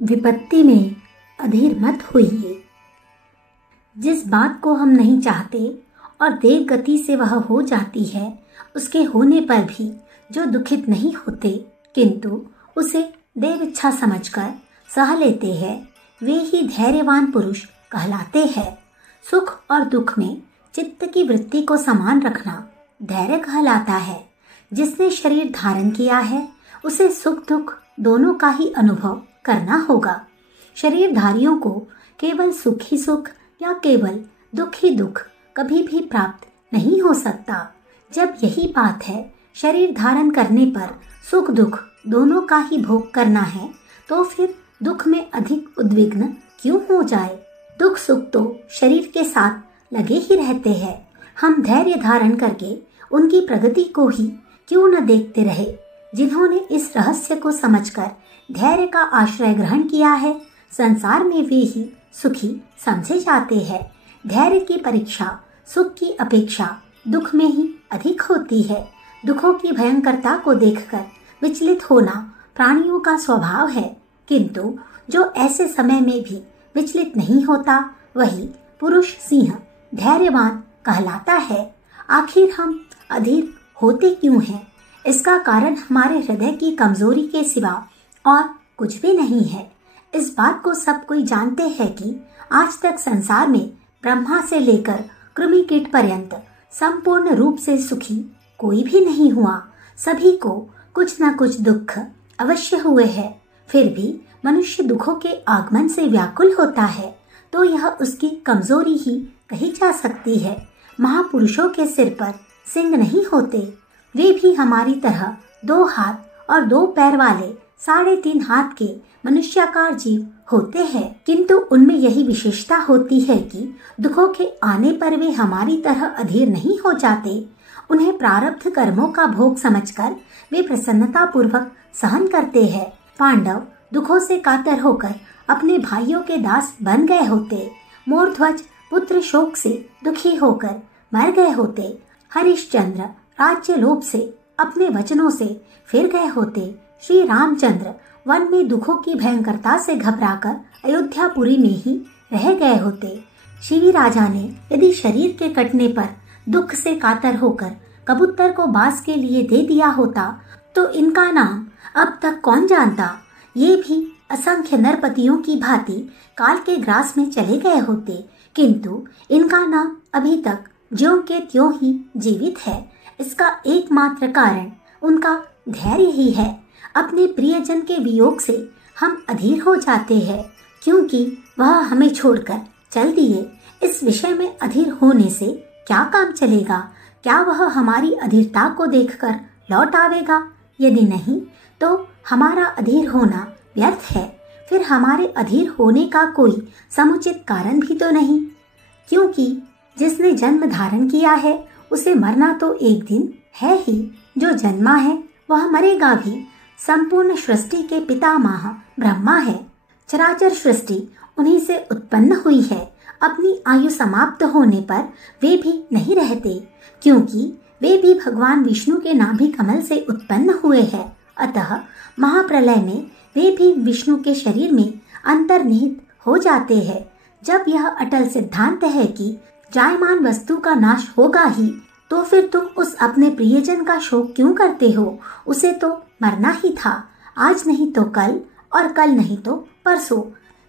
विपत्ति में अधीर मत होइए। जिस बात को हम नहीं चाहते और देव गति से वह हो जाती है, उसके होने पर भी जो दुखित नहीं होते किंतु उसे देव इच्छा समझकर सह लेते हैं, वे ही धैर्यवान पुरुष कहलाते हैं। सुख और दुख में चित्त की वृत्ति को समान रखना धैर्य कहलाता है। जिसने शरीर धारण किया है उसे सुख दुख दोनों का ही अनुभव करना होगा। शरीरधारियों को केवल सुख ही सुख या केवल दुख ही दुख कभी भी प्राप्त नहीं हो सकता। जब यही बात है, शरीर धारण करने पर सुख दुख दोनों का ही भोग करना है, तो फिर दुख में अधिक उद्विग्न क्यों हो जाए। दुख सुख तो शरीर के साथ लगे ही रहते हैं। हम धैर्य धारण करके उनकी प्रगति को ही क्यों न देखते रहे। जिन्होंने इस रहस्य को समझकर धैर्य का आश्रय ग्रहण किया है, संसार में वे ही सुखी समझे जाते हैं। धैर्य की परीक्षा सुख की अपेक्षा दुख में ही अधिक होती है। दुखों की भयंकरता को देखकर विचलित होना प्राणियों का स्वभाव है, किंतु जो ऐसे समय में भी विचलित नहीं होता, वही पुरुष सिंह धैर्यवान कहलाता है। आखिर हम अधीर होते क्यों हैं? इसका कारण हमारे हृदय की कमजोरी के सिवा और कुछ भी नहीं है। इस बात को सब कोई जानते हैं कि आज तक संसार में ब्रह्मा से लेकर कृमि कीट पर्यंत संपूर्ण रूप से सुखी कोई भी नहीं हुआ। सभी को कुछ न कुछ दुख अवश्य हुए हैं। फिर भी मनुष्य दुखों के आगमन से व्याकुल होता है, तो यह उसकी कमजोरी ही कही जा सकती है। महापुरुषों के सिर पर सिंग नहीं होते। वे भी हमारी तरह 2 हाथ और 2 पैर वाले 3.5 हाथ के मनुष्याकार जीव होते हैं, किंतु उनमें यही विशेषता होती है कि दुखों के आने पर वे हमारी तरह अधीर नहीं हो जाते। उन्हें प्रारब्ध कर्मों का भोग समझकर वे प्रसन्नता पूर्वक सहन करते हैं। पांडव दुखों से कातर होकर अपने भाइयों के दास बन गए होते। मोरध्वज पुत्र शोक से दुखी होकर मर गए होते। हरिश्चंद्र राज्य लोभ से अपने वचनों से फिर गए होते। श्री रामचंद्र वन में दुखों की भयंकरता से घबराकर अयोध्यापुरी में ही रह गए होते। शिवी राजा ने यदि शरीर के कटने पर दुख से कातर होकर कबूतर को बास के लिए दे दिया होता, तो इनका नाम अब तक कौन जानता। ये भी असंख्य नरपतियों की भांति काल के ग्रास में चले गए होते, किंतु इनका नाम अभी तक ज्यों के त्यों ही जीवित है। इसका एकमात्र कारण उनका धैर्य ही है। अपने प्रियजन के वियोग से हम अधीर हो जाते हैं, क्योंकि वह हमें छोड़कर चल दिए। इस विषय में अधीर होने से क्या काम चलेगा? क्या वह हमारी अधीरता को देखकर लौट आवेगा? यदि नहीं, तो हमारा अधीर होना व्यर्थ है। फिर हमारे अधीर होने का कोई समुचित कारण भी तो नहीं, क्योंकि जिसने जन्म धारण किया है उसे मरना तो एक दिन है ही। जो जन्मा है वह मरेगा भी। संपूर्ण सृष्टि के पितामह ब्रह्मा है। चराचर सृष्टि उन्हीं से उत्पन्न हुई है। अपनी आयु समाप्त होने पर वे भी नहीं रहते, क्योंकि वे भी भगवान विष्णु के नाभि कमल से उत्पन्न हुए हैं। अतः महाप्रलय में वे भी विष्णु के शरीर में अंतर्निहित हो जाते हैं। जब यह अटल सिद्धांत है कि जायमान वस्तु का नाश होगा ही, तो फिर तुम उस अपने प्रियजन का शोक क्यों करते हो? उसे तो मरना ही था, आज नहीं तो कल और कल नहीं तो परसों।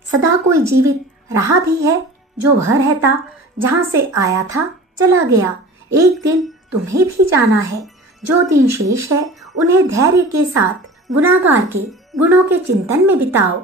सदा कोई जीवित रहा भी है, जो वह रहता जहाँ से आया था चला गया। एक दिन तुम्हें भी जाना है। जो दिन शेष है उन्हें धैर्य के साथ गुनाहगार के गुणों के चिंतन में बिताओ।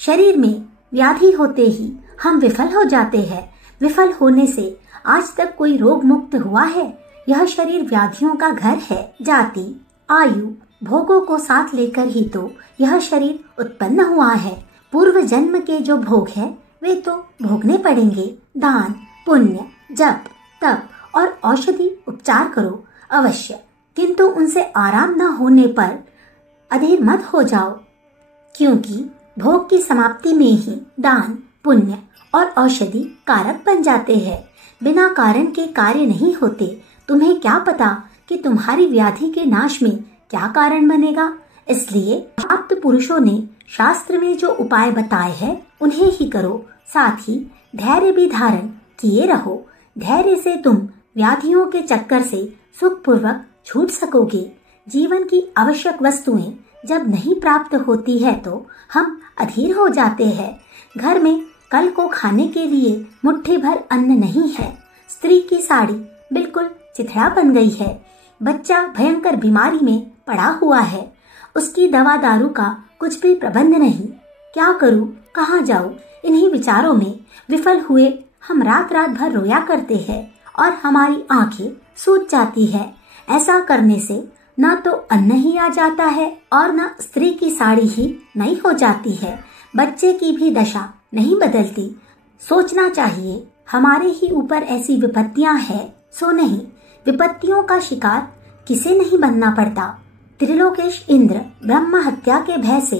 शरीर में व्याधि होते ही हम विफल हो जाते हैं। विफल होने से आज तक कोई रोग मुक्त हुआ है? यह शरीर व्याधियों का घर है। जाति आयु भोगों को साथ लेकर ही तो यह शरीर उत्पन्न हुआ है। पूर्व जन्म के जो भोग है वे तो भोगने पड़ेंगे। दान पुण्य जप तप और औषधि उपचार करो अवश्य, किंतु उनसे आराम न होने पर अधीर मत हो जाओ, क्योंकि भोग की समाप्ति में ही दान पुण्य और औषधि कारक बन जाते हैं। बिना कारण के कार्य नहीं होते। तुम्हें क्या पता कि तुम्हारी व्याधि के नाश में क्या कारण बनेगा? इसलिए प्राप्त पुरुषों ने शास्त्र में जो उपाय बताए हैं उन्हें ही करो। साथ ही धैर्य भी धारण किए रहो। धैर्य से तुम व्याधियों के चक्कर से सुखपूर्वक छूट सकोगे। जीवन की आवश्यक वस्तुएं जब नहीं प्राप्त होती है तो हम अधीर हो जाते हैं। घर में कल को खाने के लिए मुट्ठी भर अन्न नहीं है। स्त्री की साड़ी बिल्कुल चिथड़ा बन गई है। बच्चा भयंकर बीमारी में पड़ा हुआ है। उसकी दवा दारू का कुछ भी प्रबंध नहीं। क्या करूं, कहाँ जाऊं? इन्हीं विचारों में विफल हुए हम रात रात भर रोया करते हैं और हमारी आंखें सूज जाती है। ऐसा करने से न तो अन्न ही आ जाता है और न स्त्री की साड़ी ही नई हो जाती है। बच्चे की भी दशा नहीं बदलती। सोचना चाहिए हमारे ही ऊपर ऐसी विपत्तियां हैं सो नहीं। विपत्तियों का शिकार किसे नहीं बनना पड़ता। त्रिलोकेश इंद्र ब्रह्म हत्या के भय से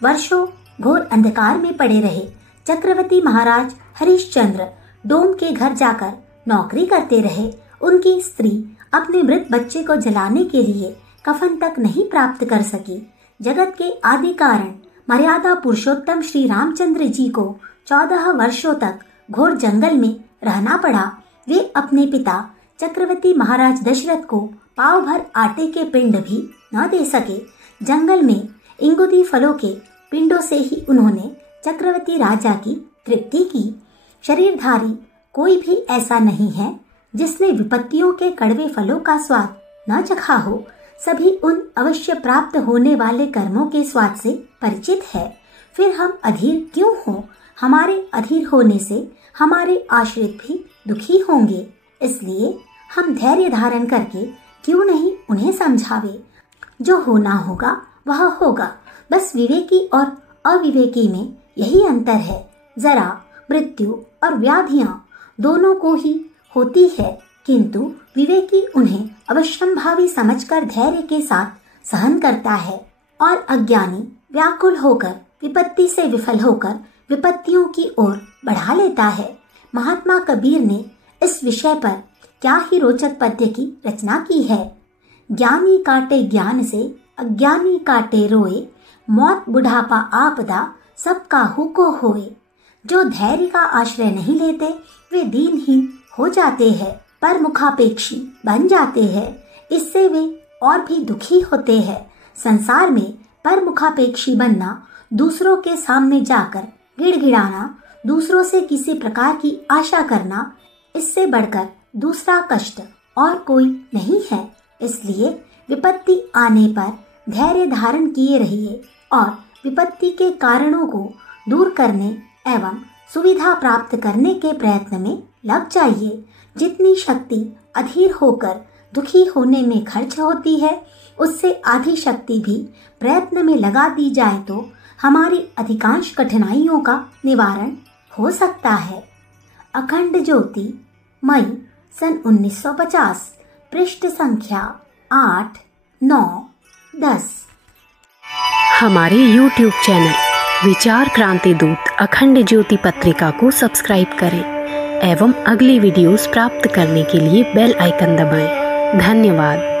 वर्षों घोर अंधकार में पड़े रहे। चक्रवर्ती महाराज हरिश्चंद्र डोम के घर जाकर नौकरी करते रहे। उनकी स्त्री अपने मृत बच्चे को जलाने के लिए कफन तक नहीं प्राप्त कर सकी। जगत के आदि कारण मर्यादा पुरुषोत्तम श्री रामचंद्र जी को 14 वर्षों तक घोर जंगल में रहना पड़ा। वे अपने पिता चक्रवर्ती महाराज दशरथ को पाव भर आटे के पिंड भी न दे सके। जंगल में इंगुदी फलों के पिंडों से ही उन्होंने चक्रवर्ती राजा की तृप्ति की। शरीरधारी कोई भी ऐसा नहीं है जिसने विपत्तियों के कड़वे फलों का स्वाद न चखा हो। सभी उन अवश्य प्राप्त होने वाले कर्मों के स्वाद से परिचित है। फिर हम अधीर क्यों हो? हमारे अधीर होने से हमारे आश्रित भी दुखी होंगे। इसलिए हम धैर्य धारण करके क्यों नहीं उन्हें समझावे। जो होना होगा वह होगा। बस विवेकी और अविवेकी में यही अंतर है। जरा मृत्यु और व्याधियां दोनों को ही होती है, किंतु विवेकी उन्हें अवश्यंभावी समझकर धैर्य के साथ सहन करता है और अज्ञानी व्याकुल होकर विपत्ति से विफल होकर विपत्तियों की ओर बढ़ा लेता है। महात्मा कबीर ने इस विषय पर क्या ही रोचक पद्य की रचना की है। ज्ञानी काटे ज्ञान से, अज्ञानी काटे रोए, मौत बुढ़ापा आपदा सब काहू को होए। जो धैर्य का आश्रय नहीं लेते वे दीनहीन हो जाते हैं, पर मुखापेक्षी बन जाते हैं। इससे वे और भी दुखी होते हैं। संसार में पर मुखापेक्षी बनना, दूसरों के सामने जाकर गिड़गिड़ाना, दूसरों से किसी प्रकार की आशा करना, इससे बढ़कर दूसरा कष्ट और कोई नहीं है। इसलिए विपत्ति आने पर धैर्य धारण किए रहिए और विपत्ति के कारणों को दूर करने एवं सुविधा प्राप्त करने के प्रयत्न में लग जाइए। जितनी शक्ति अधीर होकर दुखी होने में खर्च होती है, उससे आधी शक्ति भी प्रयत्न में लगा दी जाए तो हमारी अधिकांश कठिनाइयों का निवारण हो सकता है। अखंड ज्योति, मई सन 1950, पृष्ठ संख्या 8, 9, 10। हमारे YouTube चैनल विचार क्रांति दूत अखंड ज्योति पत्रिका को सब्सक्राइब करें एवं अगली वीडियोस प्राप्त करने के लिए बेल आइकन दबाएं। धन्यवाद।